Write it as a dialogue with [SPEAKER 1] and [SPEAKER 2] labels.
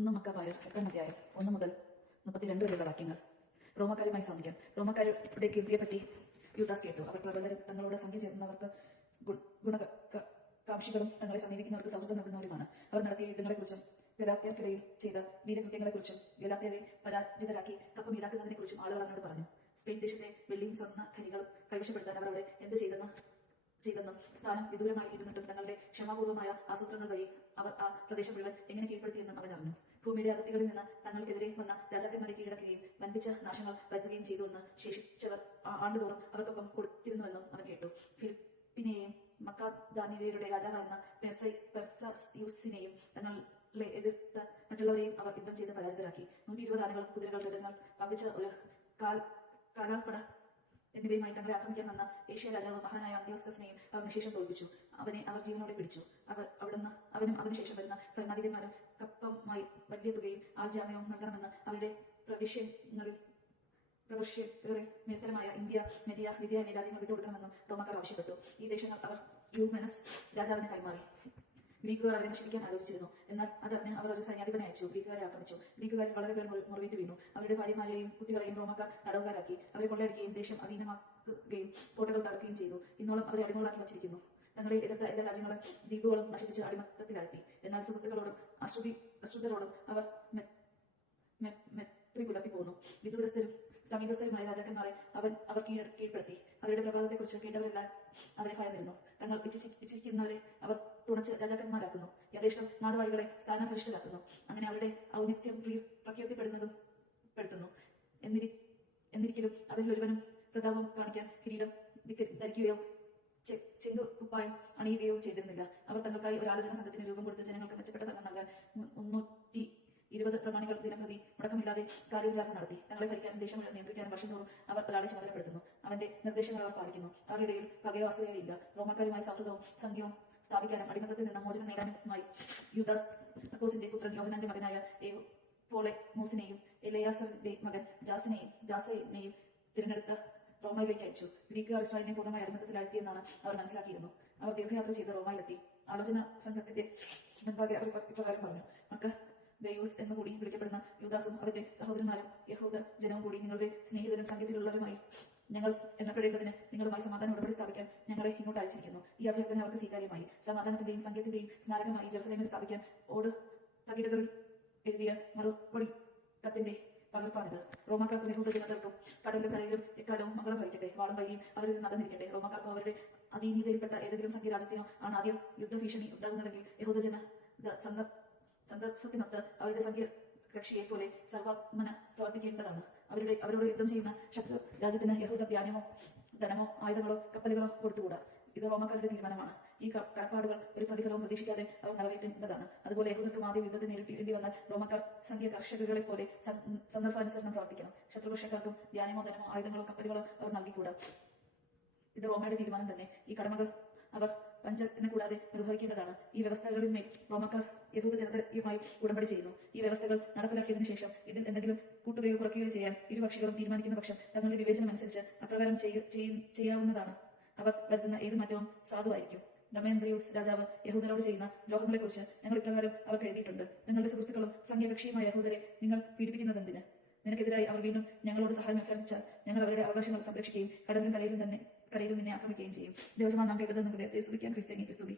[SPEAKER 1] ഒന്ന് മക്കാബായ എട്ടാം അധ്യായം ഒന്ന് മുതൽ മുപ്പത്തിരണ്ട് വരെയുള്ള വാക്യങ്ങൾ. റോമക്കാരുമായി സാമ്യം റോമക്കാരുടെ കീർത്തിയെ പറ്റി യൂദാസ് കേട്ടു. അവർ പ്രബലരും തങ്ങളോട് സംഖ്യ ചേർന്നവർക്ക് ഗുണ കാംക്ഷികളും തങ്ങളെ സമീപിക്കുന്നവർക്ക് സൗഹൃദം നൽകുന്നവരുമാണ്. അവർ നടത്തിയ യുദ്ധങ്ങളെക്കുറിച്ചും ഗലാത്യർക്കിടയിൽ ചെയ്ത വീരകൃത്യങ്ങളെക്കുറിച്ചും ഗലാത്യരെ പരാജിതരാക്കി കപ്പം ഈടാക്കുന്നതിനെക്കുറിച്ചും ആളുകൾ അവനോട് പറഞ്ഞു. സ്പെയിൻ ദേശത്തെ വെള്ളിയും സ്വർണ ഖനികളും കൈവശപ്പെടുത്താൻ അവർ അവിടെ എന്ത് ചെയ്തെന്ന് ചെയ്തെന്നും സ്ഥാനം വിദൂരമായി ഇരുന്നിട്ടും തങ്ങളുടെ ക്ഷമാപൂർവമായ ആസൂത്രങ്ങൾ വഴി അവർ ആ പ്രദേശം മുഴുവൻ എങ്ങനെ കീഴ്പ്പെടുത്തിയെന്നും അതിർത്തികളിൽ നിന്ന് തങ്ങൾക്കെതിരെ വന്ന രാജാക്കന്മാരെ കീഴടക്കുകയും വൻപിച്ച നാശങ്ങൾ വരുത്തുകയും ചെയ്തുവെന്ന് ശേഷിച്ചവർ ആണ്ടുതോറും അവർക്കൊപ്പം കൊടുത്തിരുന്നുവെന്നും അവൻ കേട്ടു. ഫിലിപ്പിനെയും മക്കാദാനിയരുടെ രാജാവായിരുന്ന പെർസൈ പെർസയൂസിനെയും തങ്ങൾ എതിർത്ത മറ്റുള്ളവരെയും അവർ യുദ്ധം ചെയ്ത് പരാജിതരാക്കി. നൂറ്റി ഇരുപത് ആനകൾ കുതിരകൾ രഥങ്ങൾ പമ്പിച്ച ഒരു കാൽ കാലാൾപ്പട എന്നിവയുമായി തങ്ങളെ ആക്രമിക്കാൻ വന്ന ഏഷ്യ രാജാവ് മഹാനായ അന്ത്യോസ്കസിനെയും അവർ നിശേഷം തോൽപ്പിച്ചു. അവനെ അവർ ജീവനോടെ പിടിച്ചു. അവർ അവിടുന്ന് അവനും അവനുശേഷം വരുന്ന ഭരണാധികന്മാരും കപ്പമായി വലിയ തുകയും ആൾജാമ്യവും നൽകണമെന്ന് അവരുടെ പ്രവിശ്യങ്ങളിൽ പ്രവിശ്യകളെ മേൽത്തരമായ ഇന്ത്യ മെതിയ വിദ്യ എന്നീ രാജ്യങ്ങൾ വിട്ടുകൊടുക്കണമെന്നും റോമാക്കാർ ആവശ്യപ്പെട്ടു. ഈ ദേശങ്ങൾ അവർ യൂമനസ് രാജാവിനെ കൈമാറി. ഗ്രീക്കുകാർ അവരെ നശിപ്പിക്കാൻ ആലോചിച്ചിരുന്നു. എന്നാൽ അതറിഞ്ഞ് അവർ ഒരു സൈന്യാധിപനെ അയച്ചു. ഗ്രീക്കുകാരെ ആക്രമിച്ചു. ഗ്രീക്കുകാരിൽ വളരെ പേർ മുറി- മുറിവേറ്റ് വീണു. അവരുടെ ഭാര്യമാരെയും കുട്ടികളെയും റോമാക്കാർ തടവുകാരാക്കി. അവരെ കൊള്ളയടിക്കുകയും ദേശം അധീനമാക്കുകയും കോട്ടകൾ തകർക്കുകയും ചെയ്തു. ഇന്നോളം അവരെ അടിമകളാക്കി വച്ചിരിക്കുന്നു. തങ്ങളെ എതിർത്ത എല്ലാ രാജ്യങ്ങളും ദ്വീപുകളും നശിപ്പിച്ച് അടിമത്തത്തിലാക്കി എന്നാൽ സുഹൃത്തുക്കളോടും അശ്രുതി അശ്രുതരോടും അവർ മെത്രി പുലർത്തി പോന്നു. വിദൂരസ്ഥരും സമീപസ്ഥരുമായ രാജാക്കന്മാരെ അവൻ അവർ കീഴ കീഴ്പ്പെടുത്തി. അവരുടെ പ്രഭാതത്തെക്കുറിച്ച് കേട്ടവരെല്ലാം അവരെ ഭയന്നിരുന്നു. തങ്ങൾ ഇച്ഛിച്ചിരിക്കുന്നവരെ അവർ തുണച്ച് രാജാക്കന്മാരാക്കുന്നു. യഥേഷ്ടം നാടുവാഴികളെ സ്ഥാനഭരിഷ്ഠരാക്കുന്നു അങ്ങനെ അവരുടെ ഔന്നിത്യം പ്രീ- പ്രകീർത്തിപ്പെടുന്നതും പെടുത്തുന്നു. എന്നിരി എന്നിരിക്കലും അവരിൽ ഒരുവനും പ്രതാപം കാണിക്കാൻ കിരീടം ധരിക്കുകയോ ചെങ്കു കുപ്പായം അണിയുകയോ ചെയ്തിരുന്നില്ല. അവർ തങ്ങൾക്കായി ഒരു ആലോചന സംഘത്തിന് രൂപം കൊടുത്ത് ജനങ്ങൾക്ക് മെച്ചപ്പെട്ട ഭരണം നൽകാൻ മുന്നൂറ്റി ഇരുപത് പ്രമാണികൾ ദിനംപ്രതി മുടക്കമില്ലാതെ കാര്യവിചാരണ നടത്തി. തങ്ങളെ ഭരിക്കാനും ദേശം മുഴുവൻ നിയന്ത്രിക്കാനും വർഷം തോറും അവർ ഒരാളെ ചുമതലപ്പെടുത്തുന്നു. അവന്റെ നിർദ്ദേശങ്ങൾ അവർ പാലിക്കുന്നു. അവരുടെ ഇടയിൽ പകയോ അസൂയയില്ല റോമാക്കാരുമായി സൗഹൃദവും സംഘവും സ്ഥാപിക്കാനും അടിമത്തത്തിൽ നിന്ന് മോചനം നേടാനുമായി യുദാസ് അക്കോസിന്റെ പുത്രൻ യോഹനാന്റെ മകനായ പോളെ മൂസിനെയും എലയാസറിന്റെ മകൻ ജാസിനെയും ജാസനെയും തിരഞ്ഞെടുത്ത റോമയിലേക്ക് അയച്ചു. ഗ്രീക്കുകാർ ഇസ്രായേലിനെ പൂർണമായി അടിമത്തത്തിലാഴ്ത്തിയെന്നാണ് അവർ മനസ്സിലാക്കിയിരുന്നു. അവർ ദീർഘയാത്ര ചെയ്ത് റോമയിലെത്തി ആലോചന സംഘത്തിന്റെ മുൻപാകെ അവർ ഇപ്ര- ഇപ്രകാരം പറഞ്ഞു. മക്ക ബെയൂസ് എന്ന് കൂടി വിളിക്കപ്പെടുന്ന യുദാസും അവന്റെ സഹോദരന്മാരും യഹൂദ ജനവും കൂടി നിങ്ങളുടെ സ്നേഹിതരും സംഗീതത്തിലുള്ളവരുമായി ഞങ്ങൾ എണ്ണപ്പെടേണ്ടതിന് നിങ്ങളുമായി സമാധാന ഉടമ്പടി സ്ഥാപിക്കാൻ ഞങ്ങളെ ഇങ്ങോട്ട് അയച്ചിരിക്കുന്നു. ഈ അഭ്യർത്ഥന അവർക്ക് സ്വീകാര്യമായി. സമാധാനത്തിന്റെയും സംഗീതത്തിന്റെയും സ്മാരകമായി ജെറുസലേമിൽ സ്ഥാപിക്കാൻ ഓട് തകിടുകളിൽ എഴുതിയ മറുപടി കത്തിന്റെ പകർപ്പാണിത് റോമാക്കാർക്ക് യഹൂദ ജനതർക്കും കടലിലും കരയിലും എക്കാലവും മംഗളം ഭരിക്കട്ടെ വാളും വൈകിയും അവരിൽ നിന്ന് അകന്നിരിക്കട്ടെ. റോമാക്കാർക്കും അവരുടെ അധീനതയിൽപ്പെട്ട ഏതെങ്കിലും സംഖ്യ രാജ്യത്തിനോ ആണ് ആദ്യം യുദ്ധഭീഷണി ഉണ്ടാകുന്നതെങ്കിൽ യഹൂദജന സന്ദർഭത്തിനൊത്ത് അവരുടെ സംഖ്യ കക്ഷിയെ പോലെ സർവാത്മന പ്രവർത്തിക്കേണ്ടതാണ്. അവരുടെ അവരോട് യുദ്ധം ചെയ്യുന്ന ശത്രു രാജ്യത്തിന് യഹൂദ ധ്യാനമോ ധനമോ ആയുധങ്ങളോ കപ്പലുകളോ കൊടുത്തുകൂടാ? ഇത് റോമാക്കാരുടെ തീരുമാനമാണ്. ഈ ക- കടപ്പാടുകൾ ഒരു പ്രതിഫലവും പ്രതീക്ഷിക്കാതെ അവർ നിറവേറ്റേണ്ടതാണ്. അതുപോലെ യഹൂദർക്കും ആദ്യം യുദ്ധത്തെ നേരിടേണ്ടി വന്നാൽ റോമക്കാർ സംഖ്യ കർഷകരെ പോലെ സന്ദർഭാനുസരണം പ്രവർത്തിക്കണം. ശത്രുപക്ഷക്കാർക്കും ധ്യാനമോ ധനമോ ആയുധങ്ങളോ കപ്പലുകളോ അവർ നൽകിക്കൂടാ. ഇത് റോമയുടെ തീരുമാനം തന്നെ. ഈ കടമകൾ അവർ പഞ്ചത്തിന് കൂടാതെ നിർവഹിക്കേണ്ടതാണ്. ഈ വ്യവസ്ഥകളിന്മേൽ റോമക്കാർ യഹൂദ ജനതയുമായി ഉടമ്പടി ചെയ്യുന്നു. ഈ വ്യവസ്ഥകൾ നടപ്പിലാക്കിയതിനു ശേഷം ഇതിൽ എന്തെങ്കിലും കൂട്ടുകയോ കുറയ്ക്കുകയോ ചെയ്യാൻ ഇരുപക്ഷികളും തീരുമാനിക്കുന്ന പക്ഷം തങ്ങളുടെ വിവേചനം അനുസരിച്ച് അപ്രകാരം ചെയ്യ- ചെയ്യ- ചെയ്യാവുന്നതാണ്. അവർ വരുത്തുന്ന ഏത് മാറ്റവും സാധുവായിരിക്കും. ദമയന്ത്രിയൂസ് രാജാവ് യഹൂദരോട് ചെയ്യുന്ന ദ്രോഹങ്ങളെക്കുറിച്ച് ഞങ്ങൾ ഇപ്രകാരം അവർക്ക് എഴുതിയിട്ടുണ്ട്. നിങ്ങളുടെ സുഹൃത്തുക്കളും സംഘകക്ഷിയുമായ യഹൂദരെ നിങ്ങൾ പീഡിപ്പിക്കുന്നതെന്തിന്? നിനക്കെതിരായി അവർ വീണ്ടും ഞങ്ങളോട് സഹായം അഭ്യർത്ഥിച്ചാൽ ഞങ്ങൾ അവരുടെ അവകാശങ്ങൾ സംരക്ഷിക്കുകയും കടലിലും കരയിലും തന്നെ കരയിലും നിന്നെ ആക്രമിക്കുകയും ചെയ്യും. ദേവജമാണ് നാം കേട്ടത് നമുക്ക് സ്തുതിക്കാൻ ക്രിസ്ത്യാനി സ്തുതി.